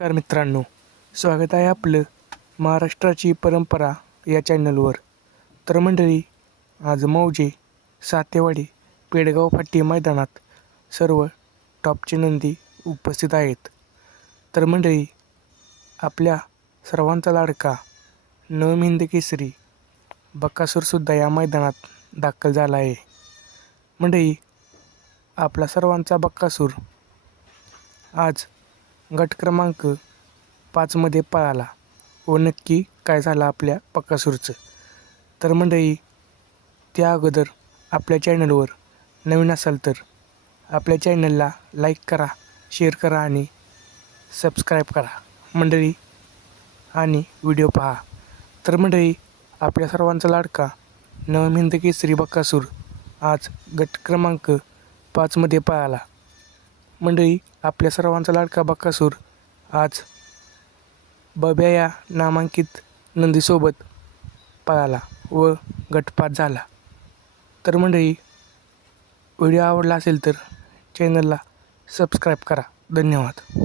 नमस्कार मित्रांनो स्वागत आहे आपलं महाराष्ट्राची परंपरा या चॅनलवर. तर मंडळी आज मौजे सातेवाडी पेडगाव फाटी मैदानात सर्व टॉपचे नंदी उपस्थित आहेत. तर मंडळी आपल्या सर्वांचा लाडका नवमिंद केसरी बक्कासूरसुद्धा या मैदानात दाखल झाला आहे. मंडळी आपला सर्वांचा बक्कासूर आज गट क्रमांक पाचमध्ये पळाला. व नक्की काय झालं आपल्या पक्कासूरचं तर मंडळी त्या अगोदर आपल्या चॅनलवर नवीन असाल तर आपल्या चॅनलला लाईक करा शेअर करा आणि सबस्क्राईब करा. मंडळी आणि व्हिडिओ पहा. तर मंडळी आपल्या सर्वांचा लाडका नवमिंद केसरी बक्कासूर आज गट क्रमांक पाचमध्ये पळाला. मंडळी आपल्या सर्वांचा लाडका बक्कासूर आज बब्या या नामांकित नंदीसोबत पळाला व गटपात झाला. तर मंडळी व्हिडिओ आवडला असेल तर चॅनलला सबस्क्राईब करा. धन्यवाद.